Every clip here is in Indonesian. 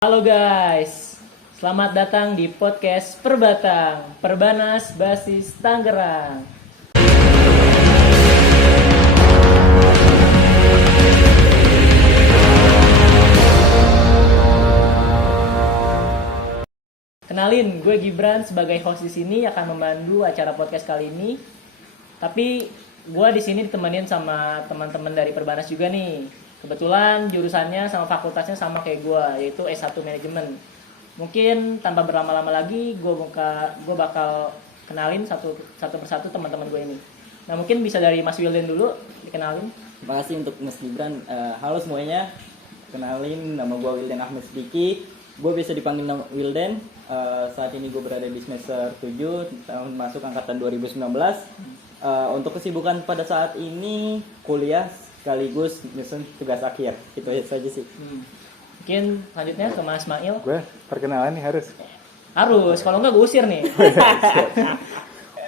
Halo guys, selamat datang di podcast Perbatang, Perbanas Basis Tangerang. Kenalin, gue Gibran sebagai host di sini akan memandu acara podcast kali ini. Tapi gue di sini ditemenin sama teman-teman dari Perbanas juga nih. Kebetulan jurusannya sama fakultasnya sama kayak gue, yaitu S1 Manajemen. Mungkin tanpa berlama-lama lagi, gue bakal kenalin satu persatu teman-teman gue ini. Nah mungkin bisa dari Mas Wildan dulu dikenalin. Terima kasih untuk Mas Gibran. Halo semuanya, kenalin nama gue Wildan Ahmed Sidiki. Gue bisa dipanggil nama Wildan. Saat ini gue berada di semester 7, tahun masuk angkatan 2019. Untuk kesibukan pada saat ini kuliah sekaligus nyusun tugas akhir. Gitu saja sih. Mungkin selanjutnya ke Mas Mail. Gue perkenalan nih harus. Kalau enggak gue usir nih.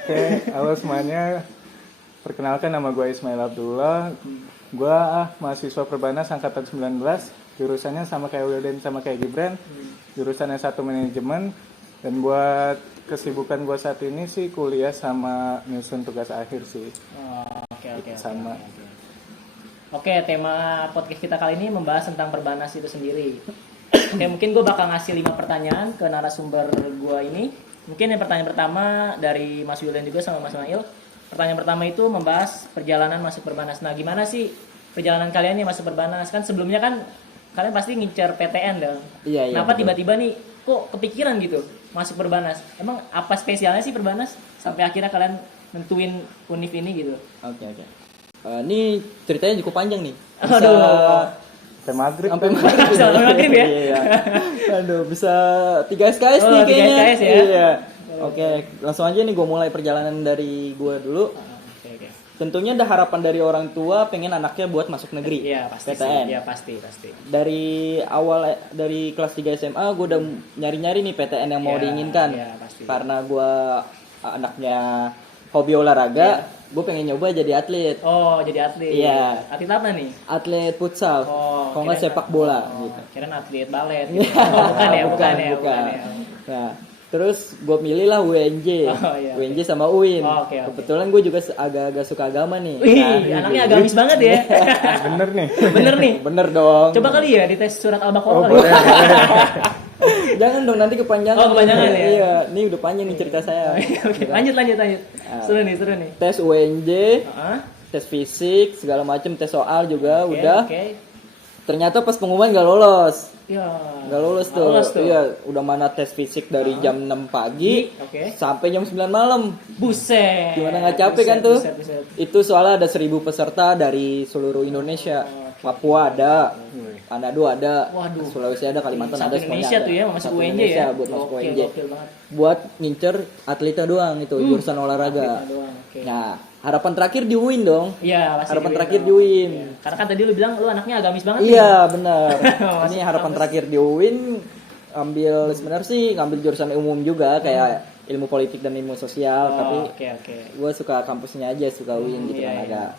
Oke, halo semuanya. Perkenalkan nama gue Ismail Abdullah. Gue mahasiswa Perbanas angkatan 19. Jurusannya sama kayak Wildan sama kayak Gibran. Jurusannya S1 Manajemen. Dan buat kesibukan gue saat ini sih kuliah sama nyusun tugas akhir sih. Oke. Sama. Oke, tema podcast kita kali ini membahas tentang Perbanas itu sendiri. Oke, mungkin gue bakal ngasih 5 pertanyaan ke narasumber gue ini. Mungkin yang pertanyaan pertama dari Mas Wildan juga sama Mas Mail. Pertanyaan pertama itu membahas perjalanan masuk Perbanas. Nah, gimana sih perjalanan kalian nih masuk Perbanas? Kan sebelumnya kan kalian pasti ngincer PTN dong. Iya. Kenapa Betul. tiba-tiba nih kok kepikiran gitu masuk Perbanas? Emang apa spesialnya sih Perbanas sampai akhirnya kalian nentuin univ ini gitu? Oke. Ini ceritanya cukup panjang nih. Aduh. Sampai maghrib. Sampai Sampai maghrib ya? Iya. Aduh, bisa 3 SKS nih 3 kayaknya. SKS ya? Iya. Oke, langsung aja nih gue mulai perjalanan dari gue dulu. Oke. Tentunya ada harapan dari orang tua pengen anaknya buat masuk negeri. Iya, pasti PTN. sih. Iya, pasti. Dari awal dari kelas 3 SMA gue udah nyari-nyari nih PTN yang mau Iya, diinginkan. iya, pasti. Karena gue anaknya hobi olahraga, gue pengen nyoba jadi atlet. Oh, jadi atlet. Iya. Atlet apa nih? Atlet futsal. Oh, kalau nggak kirain- sepak bola gitu. Kirain atlet balet gitu. Bukan ya. Nah, terus gue milih lah UNJ. Oh, iya, UNJ sama UIN. Oh, oke. Kebetulan gue juga agak-agak suka agama nih. Wih, anaknya agamis banget ya. Bener nih. Bener nih. Bener dong. Coba kali ya dites surat Al-Baqarah kali. boleh. Jangan dong nanti kepanjangan. Oh, kepanjangan ya? Iya, ini udah panjang nih cerita saya. Oke, lanjut. Seru nih. Tes UNJ, Heeh. tes fisik, segala macam, tes soal juga udah. Oke. Ternyata pas pengumuman gak lolos. Ya. Gak lolos tuh. Iya, udah mana tes fisik dari jam 6 pagi Oke. sampai jam 9 malam. Buset. Gimana nggak capek kan tuh? Buset. Itu soalnya ada 1.000 peserta dari seluruh Indonesia. Papua ada, Manado ada, Waduh. Sulawesi ada, Kalimantan Satu ada, semuanya Indonesia ada. tuh ya masuk Satu UNJ Indonesia ya. buat masuk Gokil, UNJ. gokil banget. Buat ngincer atletnya doang itu, jurusan olahraga. Atletnya doang, oke. Nah, harapan terakhir di UIN dong. Iya, pasti Harapan di UIN terakhir dong. di UIN. Iya. Karena kan tadi lu bilang lu anaknya agamis banget nih. Iya, benar. Masuk Ini harapan kampus. terakhir di UIN sebenarnya sih ngambil jurusan umum juga kayak ilmu politik dan ilmu sosial, tapi Oke. gue suka kampusnya aja, suka UIN gitu iya, kan iya. agak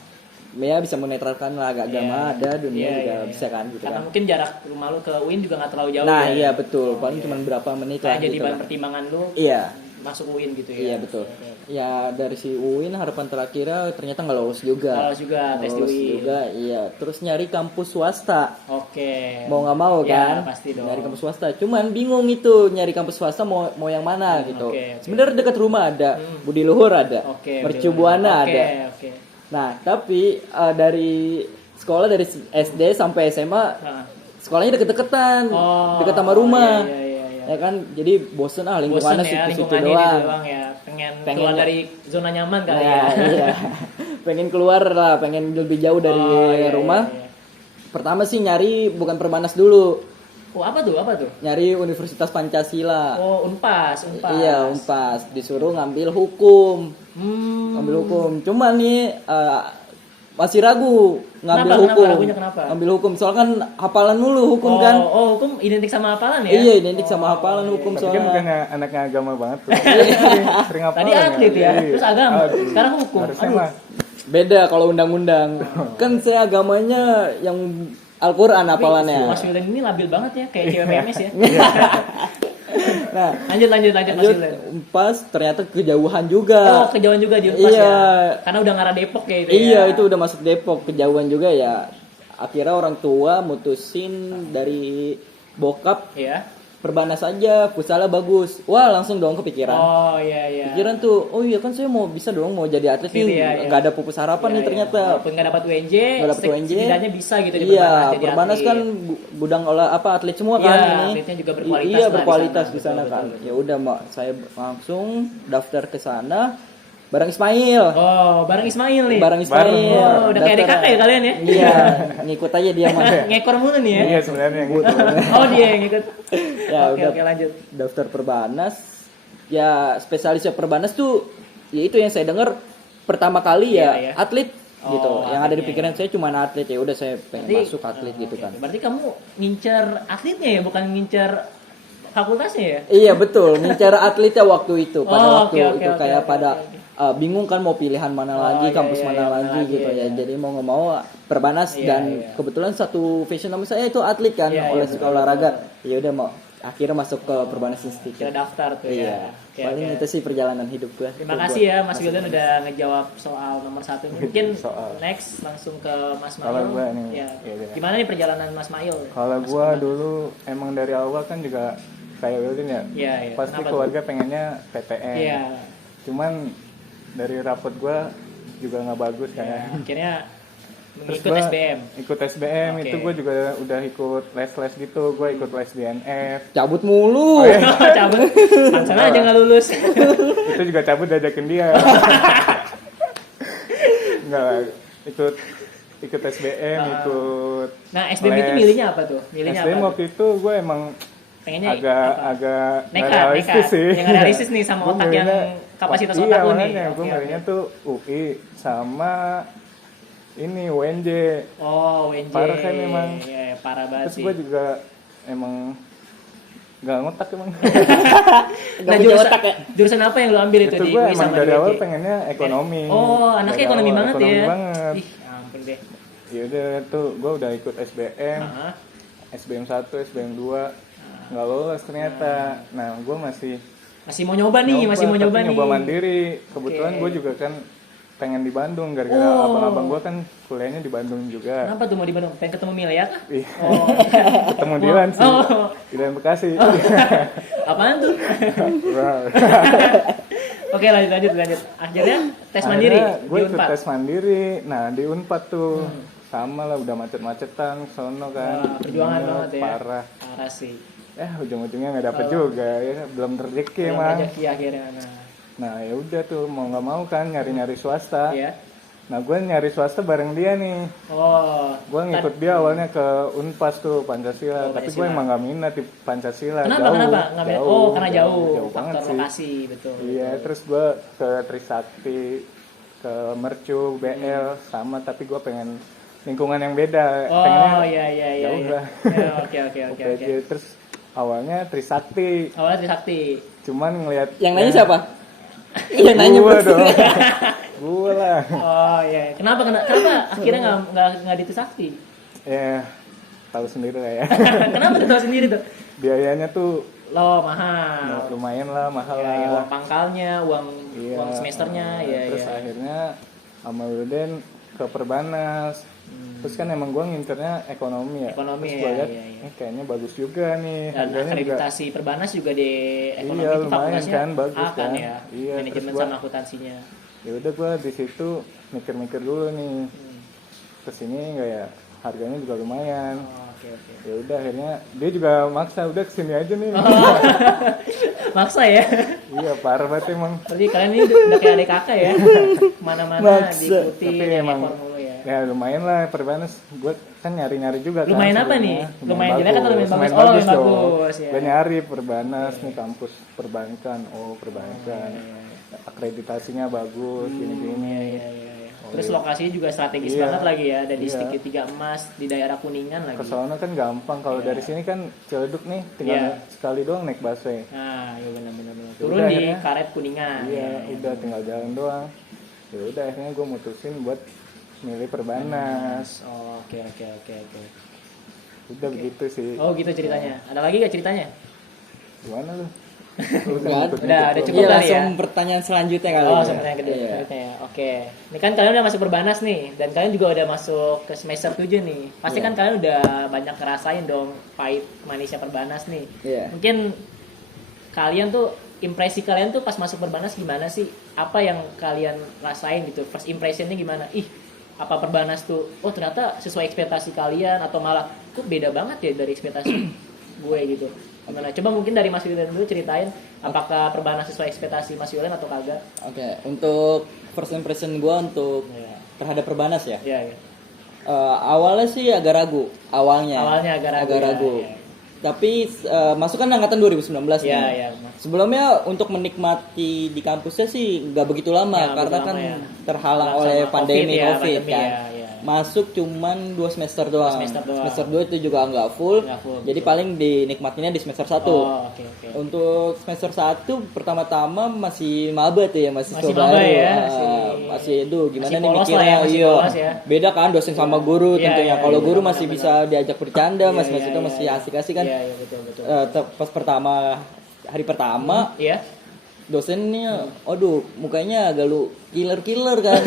ya bisa menetralkan lah agak agama Iya. ada dunia Iya, juga iya. bisa kan gitu Karena kan. mungkin jarak rumah lu ke UIN juga nggak terlalu jauh. Nah ya. iya betul, paling cuma berapa menit lah Kayak jadi gitu bahan lah. pertimbangan lu Iya, masuk UIN gitu ya. iya betul. Oke. Ya dari si UIN harapan terakhirnya ternyata nggak lolos juga. Lolos juga, Nggak tes di lolos UIN. juga, iya. Terus nyari kampus swasta. Oke. Mau nggak mau Ya, kan? pasti dong. Nyari kampus swasta. Cuman bingung itu nyari kampus swasta mau yang mana gitu. oke. Sebenarnya dekat rumah ada, Budi Luhur ada, Oke. Mercu Buana Oke, ada. Oke. Nah tapi dari sekolah dari SD sampai SMA Nah. sekolahnya deket-deketan, Oh, deket sama rumah. Iya. Ya kan, jadi bosen Bosen lingkungannya ya, situ-situ lingkungannya doang. itu doang ya. Pengen Pengen- keluar dari zona nyaman kali Nah, ya. iya. Pengen keluar lah, pengen lebih jauh dari Oh, iya, rumah. iya. Pertama sih nyari bukan Perbanas dulu, Oh, apa tuh? nyari Universitas Pancasila. Oh, Unpas. Iya, Unpas. Disuruh ngambil hukum. Ngambil hukum. Cuman nih masih ragu ngambil Kenapa? hukum. Ragunya kenapa? Ngambil hukum. Soalnya kan hafalan mulu hukum kan. Oh, hukum identik sama hafalan ya? Iya, identik sama hafalan hukum Tapi kan soalnya. bukannya anaknya agama banget tuh. Sering apa? Tadi atlet ya, Iya. terus agama, sekarang hukum. Harusnya Aduh. mah Beda kalau undang-undang. Kan saya agamanya yang Al-Quran Tapi hafalannya. Mas Wildan ini labil banget ya, kayak cewek PMS ya. Nah, lanjut Mas lanjut, Wildan. pas ternyata kejauhan juga. Oh, kejauhan juga di Unpas Iya. ya. Karena udah ngarah Depok ya itu ya. Iya, itu udah masuk Depok, kejauhan juga ya. Akhirnya orang tua mutusin dari bokap Iya. Perbanas aja, futsal bagus. Wah, langsung dong kepikiran. Oh, iya. Pikiran tuh, oh iya kan saya mau bisa dong mau jadi atlet Gitu nih. ya, iya. Nggak ada pupus harapan Iya, nih ternyata. Walaupun nggak dapat UNJ, Nggak dapet UNJ. setidaknya bisa gitu di Iya, jadi Perbanas atlet. kan gudang olah apa atlet semua Iya, kan ini. atletnya juga berkualitas Iya, lah di berkualitas sana. di sana Betul, kan. betul. Ya udah, Mak, saya langsung daftar ke sana bareng Ismail. Oh, bareng Ismail nih. Bareng Ismail. Oh, udah kayak adik Daftar- kakak ya kalian ya? Iya, ngikut aja dia mah. Ngekor mulu nih ya. Iya sebenarnya gitu. Oh, dia yang ikut. Ya Oke, udah, lanjut. daftar Perbanas. Ya spesialisnya Perbanas tuh ya itu yang saya dengar pertama kali ya Iya, iya. atlet Oh, gitu. Yang ada di atletnya, pikiran saya cuma atlet, ya udah saya pengen Berarti- masuk atlet gitu Oke, kan. oke. Berarti kamu ngincer atletnya ya, bukan ngincer fakultasnya ya? Iya betul, ngincar atletnya waktu itu. Pada Oh, waktu oke, itu oke, kayak oke, pada oke. bingung kan mau pilihan mana Oh, lagi, iya, kampus iya, mana iya, lagi mana lagi, gitu iya, ya. iya. Jadi mau nggak mau Perbanas Iya, dan iya. kebetulan satu fashion nama saya itu atlet kan, Iya, oleh iya, sekolah olahraga. Ya udah mau akhirnya masuk ke Perbanas Institute. Kira daftar tuh Iya. ya. Oke, Paling oke. itu sih perjalanan hidup gue. Terima kasih ya Mas Wildan udah ngejawab soal nomor 1 ini. Mungkin Soal. next langsung ke Mas Mail. Kalau gua nih, Ya. iya, iya. Gimana nih perjalanan Mas Mail? Kalau Mas gua Mail. dulu emang dari awal kan juga kayak Wildin ya. Iya, iya. Pasti Kenapa keluarga pengennya PTN. Iya. Cuman dari rapot gua juga nggak bagus Ya, kayak. akhirnya Terus mengikut gua SBM. Ikut SBM Oke. itu gue juga udah ikut les-les gitu. Gue ikut les di NF. Cabut mulu. Cabut. Pansan aja nggak lulus. Itu juga cabut diajakin dia. Enggak lah. Ikut SBM, ikut Nah, SBM itu les. milihnya apa tuh? Milihnya SBM apa? waktu itu gue emang Pengennya agak nggak nekat, realistis sih. Yang nggak realistis nih sama Gua otak yang milihnya- kapasitas iya, otak lu nih. makanya gue Oke, milihnya oke. tuh UI sama ini UNJ. Oh, WNJ. Parah kan emang. Iya, parah banget Terus sih. gue juga emang nggak ngotak emang. Nah, punya jurusan, otak ya? jurusan apa yang lu ambil itu Itu di gue UI emang sama dari di awal WNJ? pengennya ekonomi. Oh, anaknya Dari ekonomi awal, banget ekonomi ya. banget. Ih, ampun deh. Ya udah tuh gue udah ikut SBM, Heeh. SBM 1, SBM 2 nggak lolos ternyata. Nah gue masih Masih mau nyoba nih, masih mau tapi nyoba nih. nyoba mandiri. Kebetulan Oke. gue juga kan pengen di Bandung gara-gara Oh. abang-abang gue kan kuliahnya di Bandung juga. Kenapa tuh mau di Bandung? Pengen ketemu Milia kah? Ih, Oh. ketemu Dilan sih. Oh. Dilan Bekasi. Apaan tuh? Wow. Oke, lanjut. Akhirnya tes mandiri Gue di ikut Unpad. tes mandiri. Nah di Unpad tuh sama lah udah macet-macetan sono kan. Wah, perjuangan Iya, banget ya. Parah. Parah sih. Ujung-ujungnya nggak dapet Oh. juga ya, belum rezeki Belum emang. rezeki akhirnya. Nah ya udah tuh mau nggak mau kan nyari-nyari swasta. Iya. Nah gue nyari swasta bareng dia nih. Oh. Gue ngikut dia awalnya ke Unpas tuh Oh, Pancasila, tapi gue Pancasila. emang nggak minat di Pancasila. Kenapa? jauh, Kenapa? Nggak minat? Oh, karena jauh. jauh banget Faktor sih. lokasi, betul. Iya, terus gue ke Trisakti, ke Mercu, BL sama, tapi gue pengen lingkungan yang beda. Oh, Pengennya iya. jauh Iya. lah. Ya, Oke. UPJ. Terus awalnya Trisakti, Awalnya Trisakti. cuman ngelihat Yang nanya siapa? Yang nanya gue pasti. dong. Gue lah. Oh iya. Kenapa akhirnya nggak di Trisakti? Ya, tahu sendiri lah ya. Kenapa tuh tahu sendiri tuh? Biayanya tuh Lo mahal. lumayan lah, mahal Ya, ya, lah. uang pangkalnya, uang Iya. semesternya, ya Terus ya. akhirnya sama Wilden ke Perbanas. Terus kan emang gue ngincernya ekonomi ya. Ekonomi, Terus gue ya, lihat, iya, iya. kayaknya bagus juga nih. Dan Harganya juga. akreditasi Perbanas juga di ekonomi Iya, itu lumayan fakultasnya kan, bagus A kan kan. ya. Iya, Manajemen terus gua- sama akuntansinya. Ya udah gue di situ mikir-mikir dulu nih. Hmm. Kesini nggak ya, harganya juga lumayan. Oh, oke. Ya udah akhirnya dia juga maksa udah kesini aja nih. Maksa ya. Iya parah banget emang. Berarti kalian ini udah kayak adik kakak ya. Mana-mana Maksa. diikuti Tapi yang emang ekor mulu ya. ya lumayan lah Perbanas. Gue kan nyari-nyari juga. Lumayan kan, apa nih? sebelumnya. Lumayan jelek atau lumayan bagus? Lumayan Oh, lumayan dong. bagus, ya. Gue nyari Perbanas nih kampus perbankan. Oh perbankan. Akreditasinya bagus. Gini-gini. Iya. Terus lokasinya juga strategis Iya. banget lagi ya. Ada di Iya. Distrik 3 Emas di daerah Kuningan lagi. Kesono kan gampang. Kalau Iya. dari sini kan Ciledug nih tinggal Iya. sekali doang naik busway. Nah, iya benar. Ya Turun udah, di akhirnya. Karet Kuningan. Iya, Ya. udah tinggal jalan doang. Ya udah akhirnya gue mutusin buat milih Perbanas. Oh, oke. Udah begitu sih. Oh gitu ceritanya. Ada lagi gak ceritanya? Gimana lu? Udah cukup Iya, kali ya. langsung pertanyaan selanjutnya kali. Oh, ya. sebenarnya kedua Iya. ceritanya. Oke. Ini kan kalian udah masuk Perbanas nih, dan kalian juga udah masuk ke semester 7 nih. Pasti Iya. kan kalian udah banyak ngerasain dong pahit manisnya Perbanas nih. Iya. Mungkin kalian tuh impresi kalian tuh pas masuk Perbanas gimana sih? Apa yang kalian rasain gitu? First impressionnya gimana? Ih, apa Perbanas tuh? Oh ternyata sesuai ekspektasi kalian atau malah kok beda banget ya dari ekspektasi gue gitu? Gimana? Coba mungkin dari Mas Wildan dulu ceritain apakah Perbanas sesuai ekspektasi Mas Wildan atau kagak? Oke, untuk first impression gue untuk Iya. terhadap Perbanas ya. Iya. Awalnya sih agak ragu. Awalnya Agak ragu, ya. Tapi masuk kan angkatan 2019 nih. Iya. Sebelumnya untuk menikmati di kampusnya sih nggak begitu lama Ya, karena begitu kan lama ya. terhalang Sama oleh COVID pandemi ya, COVID pandemi kan. ya. Masuk cuman 2 semester doang. semester doang. Semester 2 itu juga nggak full. Nggak full, Jadi betul. paling dinikmatinya di semester 1. Oh, oke. Untuk semester 1 pertama-tama masih maba tuh ya, masih Masih coba maba baru. ya, masih itu gimana masih nih polos mikirnya. lah ya, masih Iya. polos ya. Beda kan dosen sama guru Iya, tentunya. iya, Kalau iya, guru benar, masih benar. bisa diajak bercanda, Iya, masih iya, itu masih iya. asik-asik kan. Iya, betul. Pas pertama hari pertama Iya. dosennya, aduh mukanya agak lu killer kan.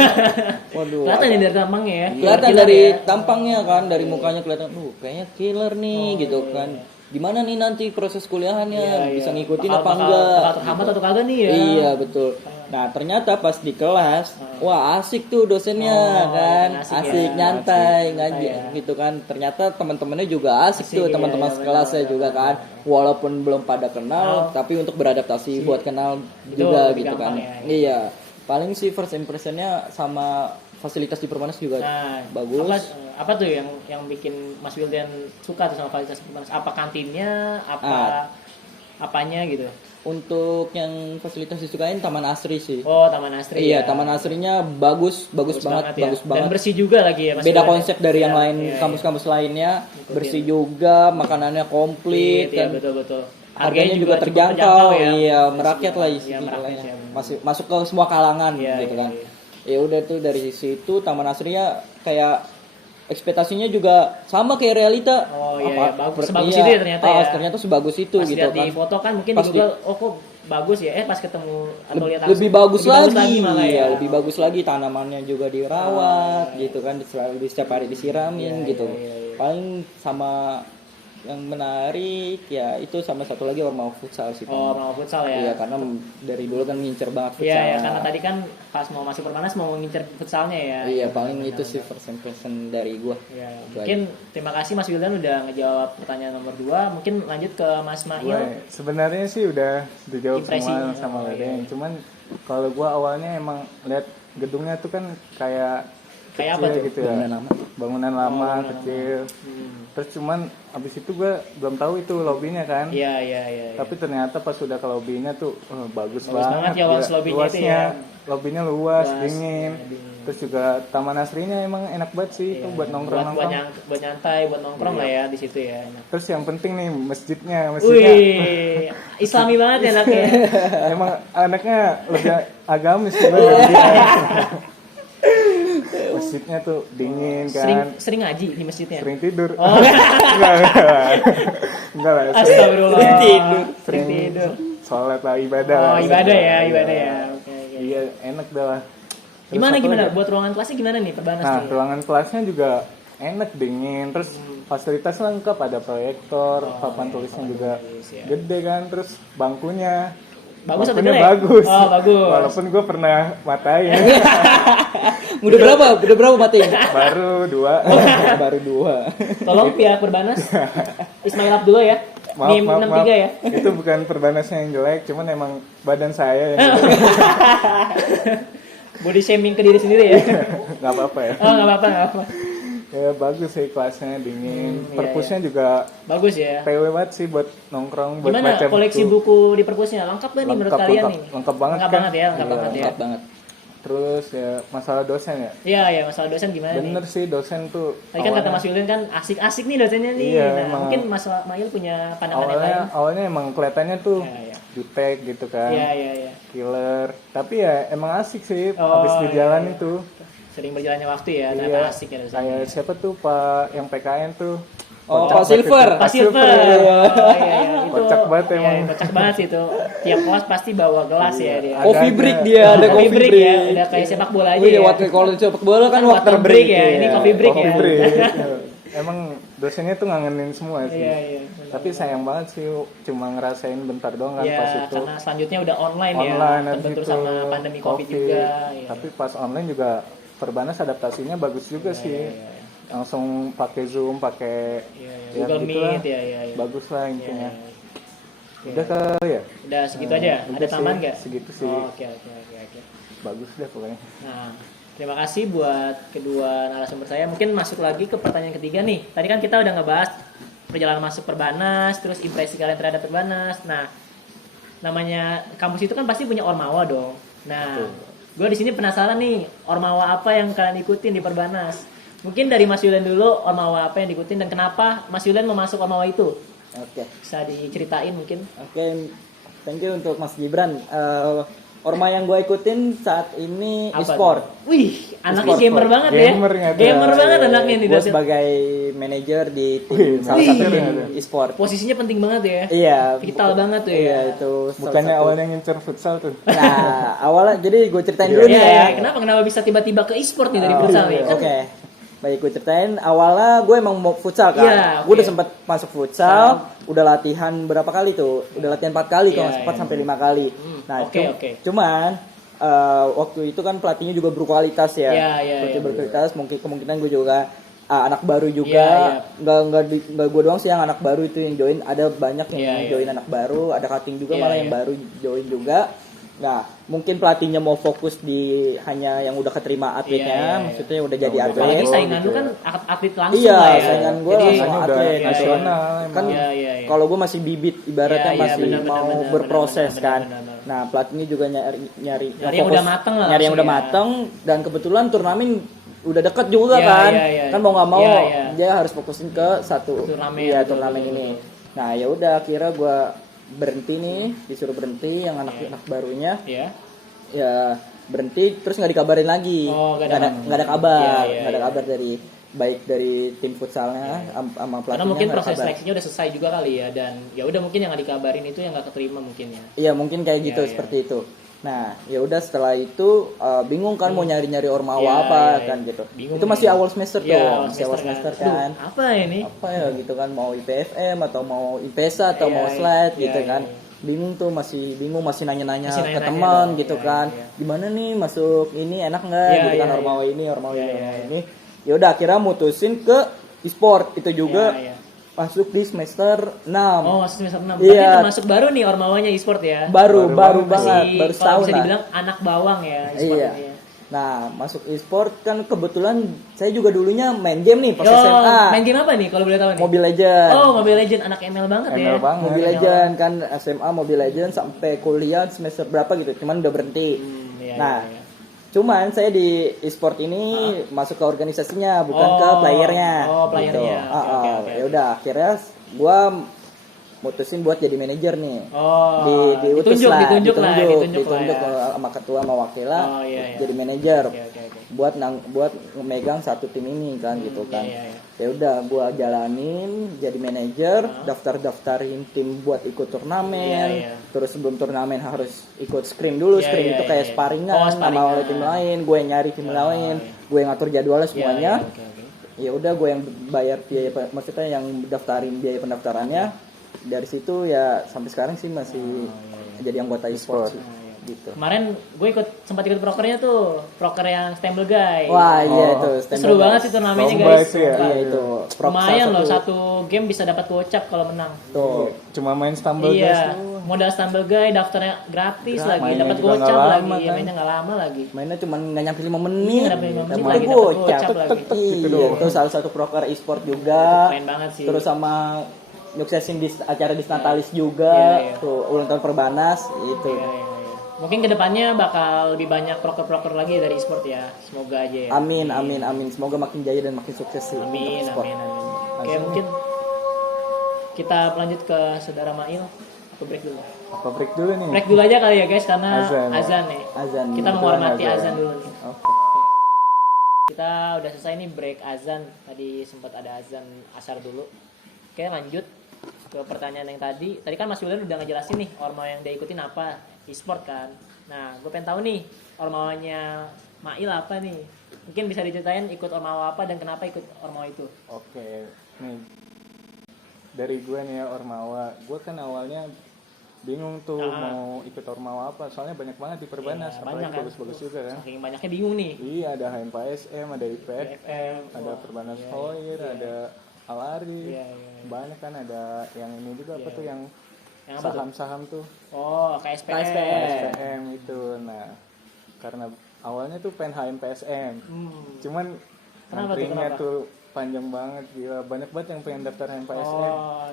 Waduh. Kelihatan nih dari tampangnya ya. Kelihatan Killer dari ya. tampangnya kan, dari mukanya kelihatan, kayaknya killer nih Oh, gitu iya, kan. Gimana nih nanti proses kuliahannya, Iya, bisa iya. ngikutin Bakal- apa bakal- enggak? bakal terhambat atau kagak nih ya? Iya betul. Nah ternyata pas di kelas, wah asik tuh dosennya Oh, kan, asik asik ya. nyantai Asik, ngaji ya. gitu kan. Ternyata teman-temannya juga asik Asik, tuh, iya, teman-teman iya, sekelasnya benar, juga benar, kan. Walaupun belum pada kenal, tapi untuk beradaptasi buat kenal Itu juga lebih gitu kan. gampang ya. Iya. Paling sih first impressionnya sama fasilitas di Perbanas juga Nah, bagus. Apa tuh yang bikin Mas Wildan suka tuh sama fasilitas Perbanas? Apa kantinnya? Apa apanya gitu? Untuk yang fasilitas disukain Taman Asri sih. Oh, Taman Asri. Iya, ya. Taman Asrinya bagus banget, ya. bagus Dan banget. bersih juga lagi ya Mas Beda Wildan, konsep ya? dari yang Iya, lain iya, kampus-kampus lainnya, bersih juga, makanannya komplit Iya, kan. betul. Harganya juga cukup terjangkau, ya. iya, merakyat lah Iya, istilahnya. merakyat ya. Masih masuk ke semua kalangan Iya, gitu iya, kan. iya. Ya udah tuh dari situ Taman Asrinya kayak ekspektasinya juga sama kayak realita. Oh iya, bagus. Sebagus iya, itu ya ternyata ya. Ternyata sebagus itu Pas gitu lihat kan. di foto kan mungkin Pas di Google, oh kok bagus ya. Pas ketemu atau lihat langsung, lebih bagus lagi, malah ya. lebih bagus lagi, tanamannya juga dirawat gitu kan, selalu setiap hari disiramin gitu. Paling sama yang menarik ya itu, sama satu lagi Ormawa Futsal sih. Oh, mau futsal ya. Iya, karena dari dulu kan ngincer banget Iya, futsal. ya, karena tadi kan pas mau masuk Perbanas mau ngincer futsalnya ya. Iya, paling itu sih first impression dari gua. Ya, Itu mungkin terima kasih Mas Wildan udah ngejawab pertanyaan nomor 2. Mungkin lanjut ke Mas Mail. Gue sebenarnya sih udah dijawab Impresinya. sama Oh, Wildan. Cuman kalau gue awalnya emang lihat gedungnya tuh kan kayak Kayak kecil apa tuh? gitu ya. Bangunan lama. Bangunan lama, bangunan kecil. Hmm. Terus cuman abis itu gue belum tahu itu lobbynya kan. Iya. Tapi ternyata pas sudah ke lobbynya tuh bagus, Bagus banget ya, gila. luas lobbynya itu Luasnya, ya. lobbynya luas, Luas, dingin. dingin. Terus juga Taman Asrinya emang enak banget sih itu buat nongkrong-nongkrong. buat nyantai, buat nongkrong lah ya di situ ya. Enak. Terus yang penting nih masjidnya Wih, Islami banget ya anaknya. emang anaknya lebih agamis sebenarnya. Masjidnya tuh dingin kan. Sering ngaji di masjidnya. Sering tidur. Oh. Enggak lah. Astagfirullah. Sering tidur. sholat lah, ibadah. Oh, lah. ibadah ya. Oke. Iya, enak dah lah. Terus Gimana apa lagi? buat ruangan kelasnya gimana nih Perbanas Nah, nih? ruangan kelasnya juga enak, dingin. Terus fasilitas lengkap, ada proyektor, papan tulisnya juga bagus ya. gede kan. Terus bangkunya Bagus atau bangkunya jelek? bagus. Oh, bagus. Walaupun gue pernah matain. Udah berapa mati? Baru 2. Baru 2. Tolong pihak Perbanas Ismail Abdullah ya. NIM 63 ya. Itu bukan Perbanasnya yang jelek, cuman emang badan saya yang jelek. Body shaming ke diri sendiri ya. Nggak apa-apa ya. Oh, enggak apa-apa. Ya bagus sih kelasnya, dingin. Iya, Perpusnya juga Bagus ya. PW banget sih buat nongkrong, buat Gimana baca koleksi buku di perpusnya? Lengkap gak nih menurut Lengkap, kalian lengkap. nih? Lengkap banget Lengkap kan? banget ya, lengkap Iya, banget ya. Lengkap banget. Terus ya masalah dosen ya. Iya, masalah dosen gimana Bener nih? sih dosen tuh. Tadi kan kata Mas Wildan kan asik-asik nih dosennya nih. Iya, Nah, emang. mungkin Mas Mail punya pandangan yang lain. Awalnya emang kelihatannya tuh Iya. jutek gitu kan. Iya. Killer. Tapi ya emang asik sih Oh, habis di jalan iya. itu. Sering berjalannya waktu ya, Iya. ternyata asik ya dosennya. Kayak siapa tuh Pak yang PKN tuh Oh, Kocak Pak Silver. Pas Silver. Iya. Oh, iya. Itu Kocak banget iya, emang. kocak banget sih itu. Tiap kelas pasti bawa gelas ya dia. Coffee Ada- break dia, ada coffee break. ya, udah kayak sepak bola aja Oh iya, ya. waktu kalau sepak bola kan Kan water water break break ya, ini coffee break Coffee ya. break. Emang dosennya tuh ngangenin semua sih. Iya, iya. Tapi sayang banget sih cuma ngerasain bentar doang kan Ya, pas itu. karena selanjutnya udah online, Online ya, habis terbentur itu sama pandemi Covid juga. Ya. Tapi pas online juga Perbanas adaptasinya bagus juga sih. iya. Langsung pakai Zoom, pakai Iya, iya. ya Google gitulah. Meet ya, ya, ya. Bagus lah Iya, intinya. iya. Udah kali ya? Udah segitu aja. Udah Ada sih, tambahan nggak? segitu sih. Oh, oke, oke, oke, oke. Bagus deh pokoknya. Nah, terima kasih buat kedua narasumber saya. Mungkin masuk lagi ke pertanyaan ketiga nih. Tadi kan kita udah ngebahas perjalanan masuk Perbanas, terus impresi kalian terhadap Perbanas. Nah, namanya kampus itu kan pasti punya ormawa dong. Nah, gue di sini penasaran nih, ormawa apa yang kalian ikutin di Perbanas? Mungkin dari Mas Yulen dulu, ormawa apa yang diikutin dan kenapa Mas Yulen mau masuk ormawa itu? Oke. Bisa diceritain mungkin? Oke, thank you untuk Mas Gibran. Orma yang gue ikutin saat ini Apa e-sport. tuh? Wih, anaknya E-sport. gamer banget Gamer ya. nggak Gamer ada. banget anaknya nih. Gue Dasil. sebagai manajer di tim, Wih, salah satu manajer tim ada. e-sport. Posisinya penting banget ya. Iya. Vital banget tuh ya. Iya, itu salah Bukannya satu. awalnya ngincer futsal tuh. Nah, awalnya jadi gue ceritain dulu nih Iya, ya. iya. Kenapa bisa tiba-tiba ke e-sport nih dari Oh, futsal nih? Kan Oke. Baik, gue ceritain. Awalnya gue emang mau futsal kan. Iya, Gue oke. udah sempat masuk futsal, udah latihan berapa kali tuh? Udah latihan 4 kali kalau Iya, sempat iya. sampai 5 kali. Nah, oke, oke. cuman waktu itu kan pelatihnya juga berkualitas ya. Iya, iya, Pelatih iya. berkualitas, mungkin kemungkinan gue juga anak baru juga. Iya, Nggak gue doang sih yang anak baru itu yang join. Ada banyak yang Iya, iya. join anak baru, ada cutting juga Iya, malah iya. yang baru join juga. Nah, mungkin pelatihnya mau fokus di hanya yang udah keterima atletnya, Iya, iya, iya. maksudnya udah jadi Udah atlet. apalagi Oh, saingan gitu lu ya. kan atlet langsung Iya, lah ya. saingan gue Jadi, langsung Rasanya udah atlet. nasional Kan emang. Iya, iya, iya. kalau gue masih bibit, ibaratnya Iya, iya, masih benar, mau benar, berproses benar, kan. benar, benar. Nah, pelatihnya juga nyari Nyari yang udah mateng lah nyari yang udah langsung ya. mateng, dan kebetulan turnamen udah deket juga Iya, kan. iya, iya. Kan mau nggak mau Iya, iya. dia harus fokusin ke satu Turnamen, iya, betul, turnamen betul, ini. betul. Nah, ya udah akhirnya gue berhenti nih, disuruh berhenti yang anak-anak barunya. Iya. Ya berhenti terus nggak dikabarin lagi. Oh, nggak ada- nggak ada kabar, Iya, iya, nggak ada iya. kabar dari baik dari tim futsalnya sama pelatihnya. Karena mungkin nggak ada proses kabar. seleksinya udah selesai juga kali ya, dan ya udah mungkin yang nggak dikabarin itu yang nggak keterima mungkin ya. Iya mungkin kayak gitu Iya, iya. seperti itu. Nah ya udah setelah itu bingung kan mau nyari-nyari ormawa Iya, apa iya, iya. kan gitu. Bingung Itu masih nih. awal semester Iya, tuh, awal masih awal semester Aduh, kan. apa ini? Apa ya gitu kan, mau IPFM atau mau IPESA atau Iya, mau iya. slide Iya, gitu iya, kan. iya. Bingung tuh, masih bingung, masih nanya-nanya Masih ke nanya-nanya teman dong, gitu iya, kan. iya. Gimana nih masuk ini enak nggak Iya, gitu kan, iya, ormawa ini, ormawa Iya, ini, iya, ormawa iya. ini. Ya udah akhirnya mutusin ke e-sport itu juga Iya, iya. masuk di semester 6. Oh, masuk semester 6. Iya. Berarti termasuk baru nih ormawanya e-sport ya. Baru Baru banget, Masih, baru kalau setahun bisa lah. dibilang anak bawang ya e-sport Iya. ini ya. Nah, masuk e-sport kan kebetulan saya juga dulunya main game nih pas Yo, SMA. main game apa nih kalau boleh tahu nih? Mobile Legend. Oh, Mobile Legend, anak ML banget ya. ML banget. Mobile Legend kan SMA Mobile Legend sampai kuliah semester berapa gitu, cuman udah berhenti. Iya, Nah, iya, iya. cuman saya di e-sport ini masuk ke organisasinya, bukan ke Oh, playernya. oh, playernya. Gitu. Oke, oke, oke. Ya udah akhirnya gua mutusin buat jadi manajer nih. Oh, diutus ditunjuk, lah, ditunjuk lah ditunjuk ya. sama ketua sama wakilnya Oh, iya, iya. jadi manajer Oke, oke, oke. buat megang satu tim ini kan gitu kan. iya, iya. Ya udah gua jalanin jadi manajer, daftarin tim buat ikut turnamen. Iya, iya. Terus sebelum turnamen harus ikut scrim dulu. Iya, Scrim iya, itu kayak iya. sparingan Oh, sama sparingan. tim lain, gue yang nyari tim lain, gue yang ngatur jadwalnya semuanya. Iya, iya, oke, oke. Ya udah gue yang bayar biaya, maksudnya yang daftarin biaya pendaftarannya. Dari situ ya sampai sekarang sih masih jadi anggota e-sport sih. Gitu. Kemarin gue sempat ikut prokernya tuh, proker yang Stumble Guy. Wah iya itu Itu seru banget sih turnamennya Lomba guys. itu ya? Sumpah. Iya itu. Lumayan loh, satu game bisa dapat gocap kalau menang. Tuh. Cuma main stumble guys Iya, tuh. modal Stumble Guy, daftarnya gratis lagi, mainnya dapat juga nggak gocap lama, lagi, ya kan. mainnya nggak lama lagi. Mainnya cuma nggak nyampe 5 Iya, menit. nggak nyampe 5 menit Dapat lagi, dapat gocap. gocap lagi. gitu Iya, doang. itu salah satu proker e-sport juga. Keren banget sih. Terus sama nyuksesin di acara Disnatalis juga. Iya, iya. Tuh ulang tahun Perbanas itu. Iya, iya, iya. Mungkin kedepannya bakal lebih banyak proker-proker lagi dari e-sport ya. Semoga aja ya. Amin, amin, amin. Semoga makin jaya dan makin sukses sih Amin, untuk e-sport. amin, amin. Oke, mungkin kita lanjut ke saudara Mail. Atau break dulu. Apa break dulu nih? Break dulu aja kali ya guys, karena Azan. azan nih. Azan. Kita menghormati azan dulu nih. Oke. Kita udah selesai nih break azan. Tadi sempat ada azan asar dulu. Oke, lanjut ke pertanyaan yang tadi. Tadi kan Mas Wildan udah ngejelasin nih ormawa yang dia ikutin apa, e-sport kan. Nah, gue pengen tahu nih ormawanya Mail apa nih? Mungkin bisa diceritain ikut ormawa apa dan kenapa ikut ormawa itu? Oke, nih dari gue nih ya Ormawa. Gue kan awalnya bingung tuh mau ikut Ormawa apa, soalnya banyak banget di Perbanas, Iya, apalagi banyak kan. bagus-bagus juga kan. Saking banyaknya bingung nih. Iya, ada HMPSM, ada IPFM, ada wah, Perbanas iya, Hoir, iya. ada Alari, Iya, iya, iya. banyak kan, ada yang ini juga apa Iya, tuh yang Yang apa tuh? saham-saham tuh, Oh, KSPM. KSPM itu. Nah, karena awalnya tuh pengen HMPSM, cuman Kenapa tuh, antrinya kenapa? tuh panjang banget, gila banyak banget yang pengen daftar HMPSM. Oh,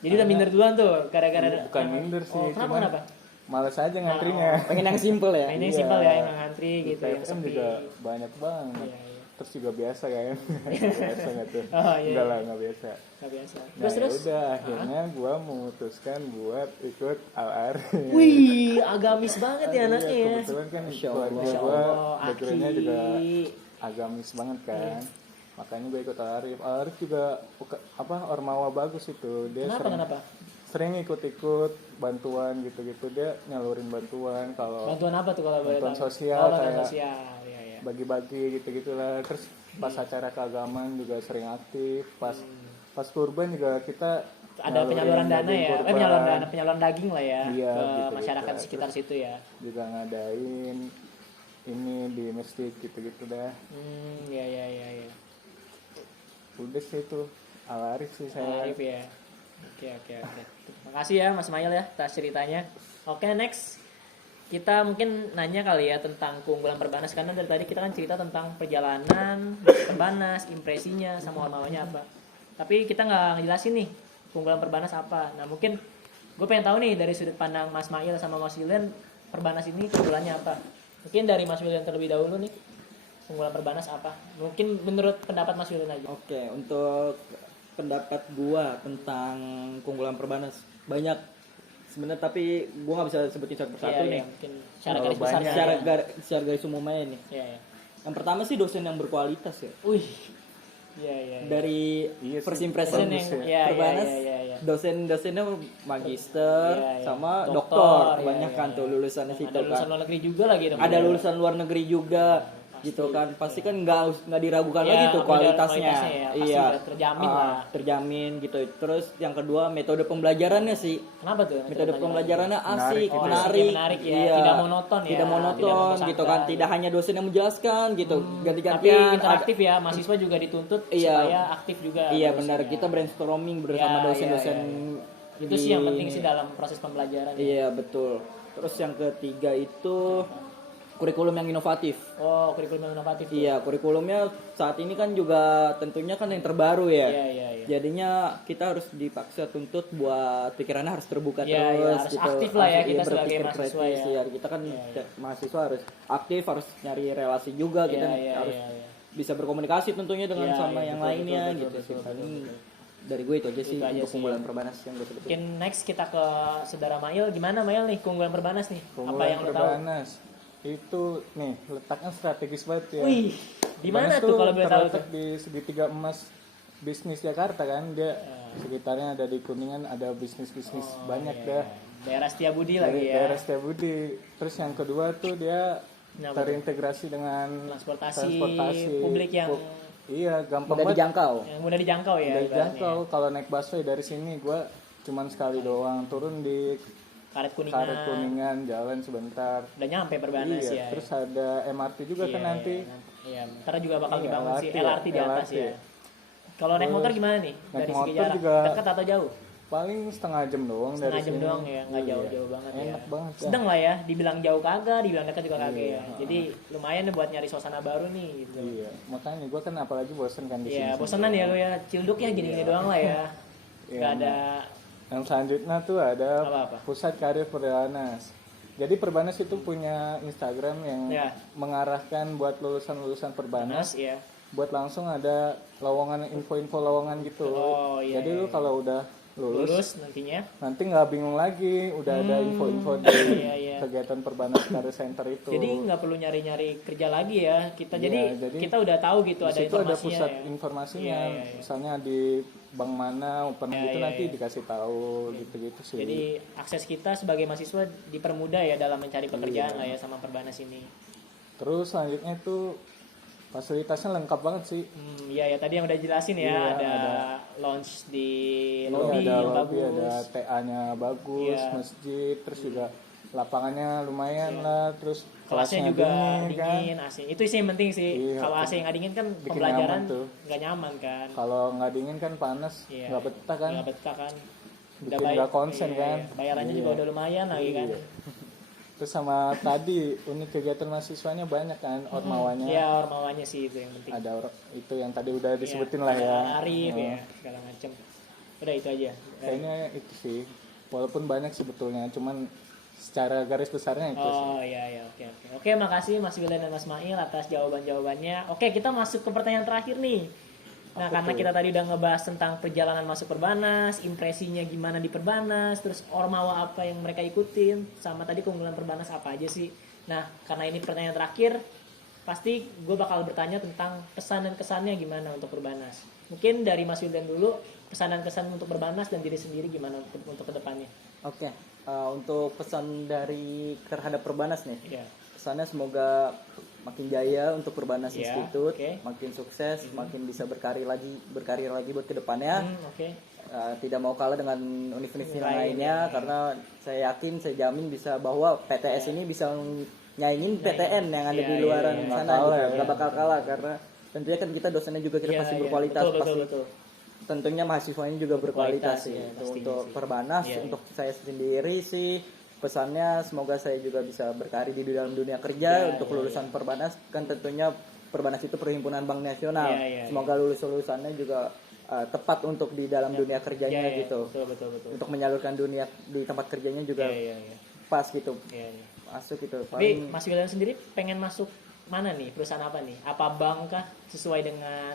jadi udah minder duluan tuh gara-gara Bukan minder sih, Oh, kenapa cuman kenapa? males aja ngantrinya. Pengen yang simple ya. Ini Iya. simpel ya yang ngantri gitu yang IPFM sepi. juga banyak banget. Iya, iya. Terus juga biasa kan. Biasa nggak tuh? Oh, iya, Enggak iya. lah, nggak biasa. Nggak biasa. Nah, Terus terus. udah akhirnya gue memutuskan buat ikut Al-Ar. Wih, agamis banget ya anaknya ya. Kebetulan kan Masya keluarga Masya gue Allah, backgroundnya Aki. juga agamis banget kan. Makanya gue ikut Al-Arif. Al-Arif juga apa ormawa bagus itu. Dia Kenapa? sering ikut-ikut bantuan gitu-gitu, dia nyalurin bantuan kalau Bantuan apa tuh kalau boleh bantuan tahu? sosial, Oh, bantuan kayak sosial. Iya, iya. bagi-bagi gitu-gitulah. Terus pas acara keagamaan juga sering aktif, pas kurban juga kita Ada penyaluran dana ya. Penyaluran daging lah ya Iya, ke gitu-gitu. masyarakat sekitar situ ya. juga ngadain ini di masjid gitu-gitu dah. Iya, iya, iya, iya. Udah sih itu Al-Arif sih saya. Arif ya. Oke. Makasih ya Mas Mail ya atas ceritanya. Oke, next. Kita mungkin nanya kali ya tentang keunggulan Perbanas karena dari tadi kita kan cerita tentang perjalanan Perbanas, impresinya sama ormawanya apa. Tapi kita nggak ngejelasin nih keunggulan Perbanas apa. Nah, mungkin gue pengen tahu nih dari sudut pandang Mas Mail sama Mas William Perbanas ini keunggulannya apa. Mungkin dari Mas William terlebih dahulu nih. Keunggulan Perbanas apa? Mungkin menurut pendapat Mas William aja. Oke, untuk pendapat gua tentang keunggulan Perbanas banyak sebenarnya, tapi gua nggak bisa sebutin satu persatu nih. Mungkin secara Kalau garis besar banyak, Secara garis umumnya nih. Iya. Yang pertama sih dosen yang berkualitas ya. Wih. Iya. Dari Iya sih, first impression Dosen yang- iya, Perbanas, iya. dosen-dosennya magister Iya. sama Doktor, doktor, iya, kebanyakan iya. tuh lulusannya situ Ada lulusan kan. luar negeri juga lagi dong. Ada lulusan luar negeri juga. Gitu kan, pasti kan nggak diragukan Iya, lagi tuh kualitasnya. kualitasnya ya, pasti Iya, udah terjamin lah. terjamin gitu. Terus yang kedua metode pembelajarannya sih. Kenapa tuh? Metode pembelajarannya asik, Menarik, menarik, menarik ya, iya. tidak monoton ya, Tidak monoton tidak gitu kan, membosankan. tidak hanya dosen yang menjelaskan gitu, Tapi ganti-gantian. interaktif ya, mahasiswa juga dituntut Iya. supaya aktif juga. Iya dosennya. benar, kita brainstorming bersama Iya, dosen-dosen. iya. Itu sih yang penting sih dalam proses pembelajaran. Ya. Iya betul. Terus yang ketiga itu kurikulum yang inovatif. Oh, kurikulum yang inovatif. tuh. Iya, kurikulumnya saat ini kan juga tentunya kan yang terbaru ya. Iya. Jadinya kita harus dipaksa tuntut buat pikirannya harus terbuka Iya, terus harus gitu. aktif lah ya Iya, kita sebagai berpikir mahasiswa kritis, ya. Kita kan mahasiswa harus aktif, harus nyari relasi juga, kita harus Iya. bisa berkomunikasi tentunya dengan Iya, sama iya, yang betul, lainnya betul, gitu betul, sih. betul, Paling betul. dari gue itu aja sih Itu aja untuk sih. keunggulan Perbanas yang gue sebutin. Mungkin next kita ke saudara Mail. Gimana Mail nih keunggulan Perbanas nih? Apa Keunggulan yang lo tahu? Perbanas itu nih letaknya strategis banget ya. Wih, di mana Perbanas tuh kalau boleh tahu terletak tuh? di segitiga emas bisnis Jakarta kan, dia sekitarnya ada di Kuningan, ada bisnis-bisnis banyak dah. Daerah Setiabudi Dari lagi ya. daerah Setiabudi. Terus yang kedua tuh dia Kenapa? terintegrasi dengan Transportasi publik yang iya, gampang Mudah banget. dijangkau. yang mudah dijangkau ya. Mudah ibaratnya. dijangkau. Kalau naik busway dari sini gua cuman sekali doang turun di Karet Kuningan. Karet Kuningan, jalan sebentar. Udah nyampe Perbanas Iya, ya. terus ada MRT juga kan nanti. Iya, ntar juga bakal Iya, dibangun sih LRT LRT ya, di atas LRT. ya. Kalau naik motor gimana nih? naik Dari segi motor jarak. juga- Dekat atau jauh? Paling setengah jam doang Setengah dari jam sini. doang ya, nggak Iya. jauh-jauh banget ya. Enak banget ya. Sedang lah ya, dibilang jauh kagak, dibilang dekat juga kagak Iya. ya. Jadi lumayan nih buat nyari suasana baru nih gitu. Iya, makanya gua kan apalagi bosen kan di sini. Iya, bosenan ya lu ya, cilduk ya gini-gini doang lah ya. Iya, Gak ada Yang selanjutnya tuh ada Apa-apa? Pusat Karir Perbanas. Jadi Perbanas itu punya Instagram yang Ya. mengarahkan buat lulusan-lulusan Perbanas panas ya. buat langsung ada lowongan info-info lowongan gitu. Oh, iya, Jadi iya, lu kalau udah lulus nantinya. nanti nggak bingung lagi, udah ada info-info di Iya, iya. kegiatan Perbanas Career Center itu. Jadi nggak perlu nyari-nyari kerja lagi ya kita. Iya, jadi jadi kita udah tahu gitu Di ada situ ada informasinya pusat ya. informasinya, Iya, iya, iya. misalnya di bank mana open Iya, gitu iya, nanti iya. dikasih tahu gitu-gitu sih. Jadi akses kita sebagai mahasiswa dipermudah ya dalam mencari Iya. pekerjaan lah ya sama Perbanas ini. Terus selanjutnya itu fasilitasnya lengkap banget sih. Iya ya tadi yang udah jelasin ya, Iya, ada ada. lounge di Iya, lobby ada yang lobby, bagus. ada TA-nya bagus, Iya. masjid, terus juga lapangannya lumayan lah, terus Kelasnya juga kan. dingin, AC. Itu sih yang penting sih. Iya. Kalau AC nggak dingin kan Bikin pembelajaran nyaman tuh. nggak nyaman kan. Kalau nggak dingin kan panas, Iya. nggak betah kan. Nggak betah kan. Bikin nggak konsen iya, kan. iya. Bayarannya juga Iya. udah lumayan lagi kan. Iya. Terus sama tadi unit kegiatan mahasiswanya banyak kan, ormawanya. Iya, ormawanya sih itu yang penting. Ada itu yang tadi udah disebutin Iya, lah ya. Arif Oh. ya, segala macam. Udah itu aja. Kayaknya itu sih. Walaupun banyak sebetulnya, cuman secara garis besarnya itu sih. Oh iya iya oke oke. Oke, makasih Mas Wildan dan Mas Mail atas jawaban-jawabannya. Oke, kita masuk ke pertanyaan terakhir nih. Nah, Apa karena tuh? kita tadi udah ngebahas tentang perjalanan masuk Perbanas, impresinya gimana di Perbanas, terus ormawa apa yang mereka ikutin, sama tadi keunggulan Perbanas apa aja sih. Nah, karena ini pertanyaan terakhir, pasti gue bakal bertanya tentang pesan dan kesannya gimana untuk Perbanas. Mungkin dari Mas Wildan dulu, pesan dan kesan untuk Perbanas dan diri sendiri gimana untuk kedepannya. Oke, untuk pesan dari terhadap Perbanas nih, Iya. pesannya semoga makin jaya untuk Perbanas Iya, Institut, oke. makin sukses, makin bisa berkarir lagi buat kedepannya. Oke. Tidak mau kalah dengan universitas yang Lain, lainnya, ya. karena saya yakin, saya jamin bisa bahwa PTS ini bisa nyaingin PTN yang ada Iya, di iya, luaran iya. sana, Nggak kalah, gitu. ya. Nggak bakal kalah karena tentunya kan kita dosennya juga kita Iya, pasti iya. berkualitas, Betul, pasti betul. tentunya mahasiswanya juga berkualitas Kualitas, sih. ya, Itu pastinya untuk sih. Perbanas, Iya, iya. untuk saya sendiri sih pesannya semoga saya juga bisa berkarir di dalam dunia kerja. Iya, Untuk iya, lulusan Perbanas kan tentunya Perbanas itu Perhimpunan Bank Nasional. Iya, iya, Semoga lulusannya juga tepat untuk di dalam dunia kerjanya Iya, iya. gitu. Betul betul betul. Untuk menyalurkan dunia di tempat kerjanya juga Iya iya iya. pas gitu. Iya, iya. Masuk gitu. Tapi Paling Mas Wildan sendiri pengen masuk mana nih? Perusahaan apa nih? Apa bank kah? Sesuai dengan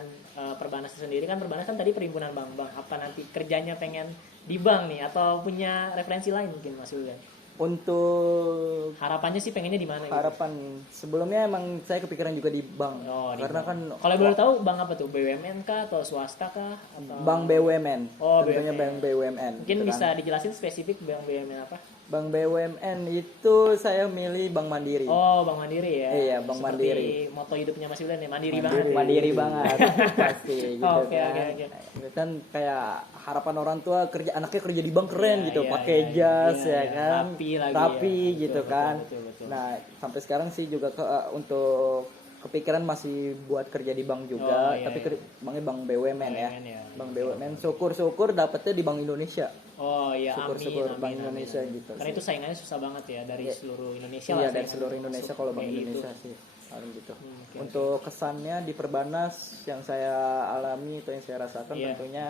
Perbanas sendiri kan Perbanas kan tadi perhimpunan bank-bank. Apa nanti kerjanya pengen di bank nih atau punya referensi lain mungkin Mas Wildan? untuk Harapannya sih pengennya di mana gitu? harapan sebelumnya emang saya kepikiran juga di bank. Oh, di Karena bank. kan Kalau boleh tahu bank apa tuh? BUMN kah atau swasta kah? Atau Bank BUMN. Oh, Tentunya BUMN. Bank BUMN. mungkin gitu bisa kan. dijelasin spesifik bank BUMN apa? Bank BUMN itu saya milih Bank Mandiri. Oh, Bank Mandiri ya. Iya, Bank Seperti Mandiri. moto hidupnya Mas Wildan ya, mandiri, Mandiri. banget. Mandiri banget pasti gitu Oke, kan. oke, oke. Kan kayak harapan orang tua anaknya kerja di bank keren Iya, gitu, iya, pakai iya, jas iya, ya iya. kan. Rapi lagi Rapi ya. gitu Betul, kan. betul, betul. Nah, sampai sekarang sih juga untuk kepikiran masih buat kerja di bank juga, Oh, iya, tapi iya. banknya Bank BUMN ya. BUMN ya. Bank BUMN syukur-syukur dapetnya di Bank Indonesia. Oh iya, Syukur-syukur amin, Bank amin, Indonesia amin. gitu Karena sih. itu saingannya susah banget ya dari Iya. seluruh Indonesia Iya, lah. dari saingannya seluruh Indonesia masuk kalau Bank kayak gitu. Indonesia sih paling gitu. Oke, Untuk kesannya di Perbanas yang saya alami atau yang saya rasakan Iya. tentunya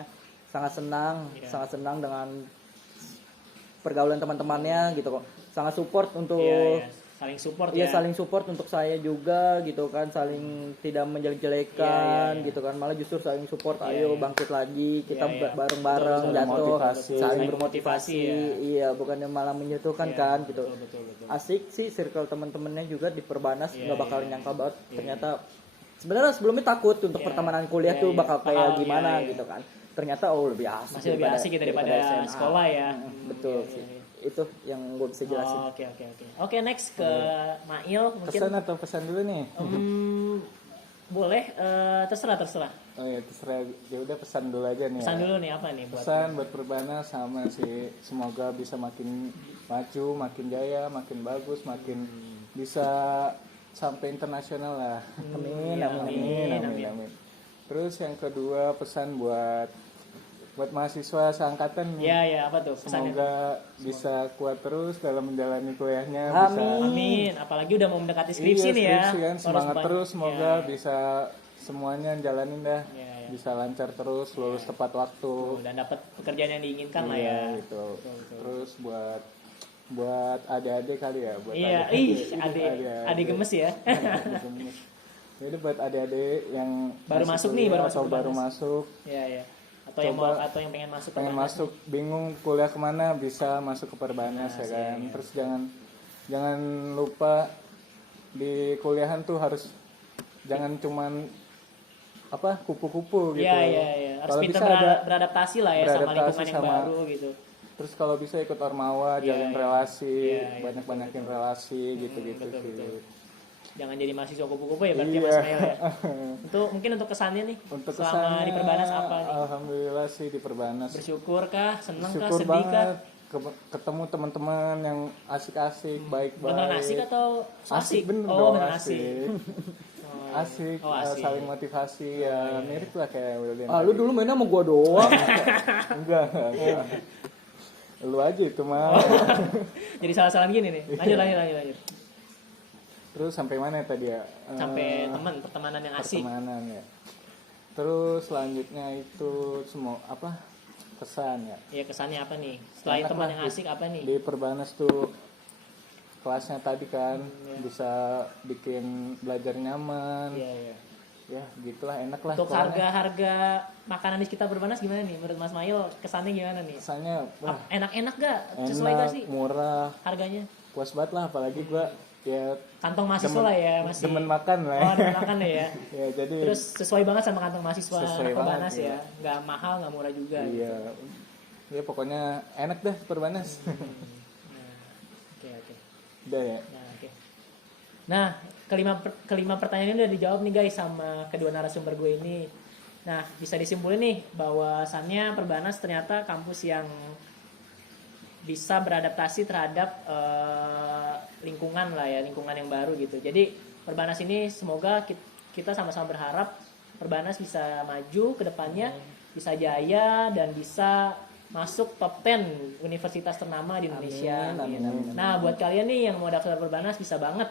sangat senang, Iya. sangat senang dengan pergaulan teman-temannya gitu kok. Sangat support untuk Iya, iya. Saling support Iya, ya. saling support untuk saya juga gitu kan, saling tidak menjelek-jelekan Iya, iya, iya. gitu kan, malah justru saling support, Iya, ayo iya. bangkit lagi, kita Iya, iya. bareng-bareng Betul, betul, jatuh, motivasi. saling Saling bermotivasi, motivasi, ya. iya, bukannya malah menjatuhkan Iya, kan gitu. Betul betul betul. Asik sih circle teman-temannya juga di Perbanas, Iya, nggak bakal iya. nyangka banget Iya. ternyata sebenarnya sebelumnya takut untuk Iya. pertemanan kuliah Iya, tuh iya. bakal kayak Bakal, gimana iya, iya. gitu kan, ternyata lebih asik Masih lebih asik daripada SMA. sekolah ya. Betul Iya, sih, iya, iya. itu yang gue bisa jelasin. Oh, oke oke oke. Oke, next ke Mail mungkin. Pesan atau pesan dulu nih? Boleh terserah. Oh ya terserah, ya udah pesan dulu aja nih. Pesan ya. dulu nih apa nih buat Pesan buat Perbanas sama sih, semoga bisa makin maju, makin jaya, makin bagus, makin bisa sampai internasional lah. Amin, Iya, amin, Amin. Terus yang kedua pesan buat mahasiswa seangkatan, Iya ya apa tuh pesannya? semoga bisa kuat terus dalam menjalani kuliahnya. Amin. Amin. Apalagi udah mau mendekati skripsi Iya, nih ya. skripsi kan, Harus semangat banyak. terus, semoga Iya. bisa semuanya jalanin dah, Iya, iya. bisa lancar terus, lulus tepat waktu. Dan dapat pekerjaan yang diinginkan lah Iya, ya. gitu. Betul, betul. Terus buat adik-adik kali ya, buat Iya, adik gemes ya. Adik gemes. Jadi buat adik-adik yang Baru masih masuk nih, kuliah baru masuk atau ke baru Perbanas. masuk, Iya ya. atau yang mau atau yang pengen masuk pengen Perbanas masuk bingung kuliah kemana, bisa masuk ke Perbanas ya kan. iya. Terus jangan lupa di kuliahan tuh harus jangan cuman apa kupu-kupu gitu. Iya iya iya. Harus Kalau pintar bisa ada beradaptasi lah ya sama beradaptasi lingkungan yang sama- baru gitu. terus kalau bisa ikut ormawa, Iya, jalin iya. relasi, Iya, iya, banyak-banyakin relasi gitu-gitu betul, sih. betul. Jangan jadi mahasiswa kupu-kupu ya berarti Iya. Mas Mail ya. Mungkin untuk kesannya nih Untuk selama kesannya, di Perbanas apa nih? alhamdulillah sih di Perbanas. Bersyukur kah? Senang kah? Syukur Sedih kah? banget ketemu teman-teman yang asik-asik, baik-baik. Beneran asik atau so Asik bener Oh, dong, beneran asik. asik. Asik, Oh, asik. saling motivasi ya, mirip lah kayak Wildan. Ah, lu dulu mainnya sama gua doang. Enggak. Lu aja itu mah. Jadi salah-salah gini nih. Lanjut. Terus sampai mana tadi ya? Sampai pertemanan yang asik. Pertemanan ya. Terus selanjutnya itu semua apa? Kesan ya. Ya kesannya apa nih? Selain Enak teman lah yang asik apa nih? Di Perbanas tuh kelasnya tadi kan ya. bisa bikin belajar nyaman. Iya, iya. Ya, gitulah enak lah. Untuk pokoknya. harga-harga makanan di sekitar Perbanas gimana nih? Menurut Mas Mail kesannya gimana nih? Kesannya wah, Enak-enak gak? Sesuai enak, gak sih murah, harganya? puas banget lah apalagi gua ya Kantong mahasiswa lah ya masih. demen makan lah. Oh, demen makan ya. Ya, jadi Terus sesuai banget sama kantong mahasiswa Sesuai anak Perbanas banget, ya. Nggak mahal, nggak murah juga. iya. Ya pokoknya enak dah Perbanas. Oke. Udah ya. Nah, oke. Nah, kelima pertanyaan ini udah dijawab nih guys sama kedua narasumber gue ini. Nah, bisa disimpulin nih bahwasannya Perbanas ternyata kampus yang bisa beradaptasi terhadap lingkungan lah ya, lingkungan yang baru gitu. Jadi Perbanas ini semoga kita sama-sama berharap Perbanas bisa maju ke depannya, bisa jaya dan bisa masuk top 10 universitas ternama di Indonesia. Amin. Nah, buat kalian nih yang mau daftar Perbanas bisa banget.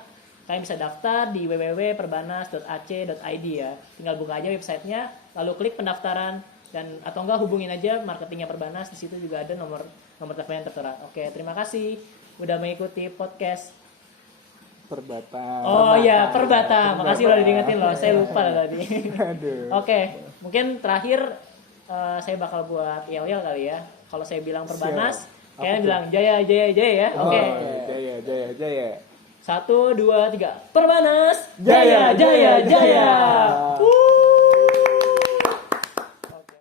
Kalian bisa daftar di www.perbanas.ac.id ya. Tinggal buka aja websitenya, lalu klik pendaftaran dan atau enggak hubungin aja marketingnya Perbanas. Di situ juga ada nomor telepon yang tertera. Oke, terima kasih udah mengikuti podcast. Perbatas. Oh iya, Perbatas. Makasih udah diingetin loh. Saya lupa tadi. Aduh. Oke, mungkin terakhir saya bakal buat yel-yel kali ya. Kalau saya bilang Perbanas, Siap. kalian Apa bilang Jaya ya. Oh, Oke. Jaya. 1, 2, 3. Perbanas. Jaya. Jaya.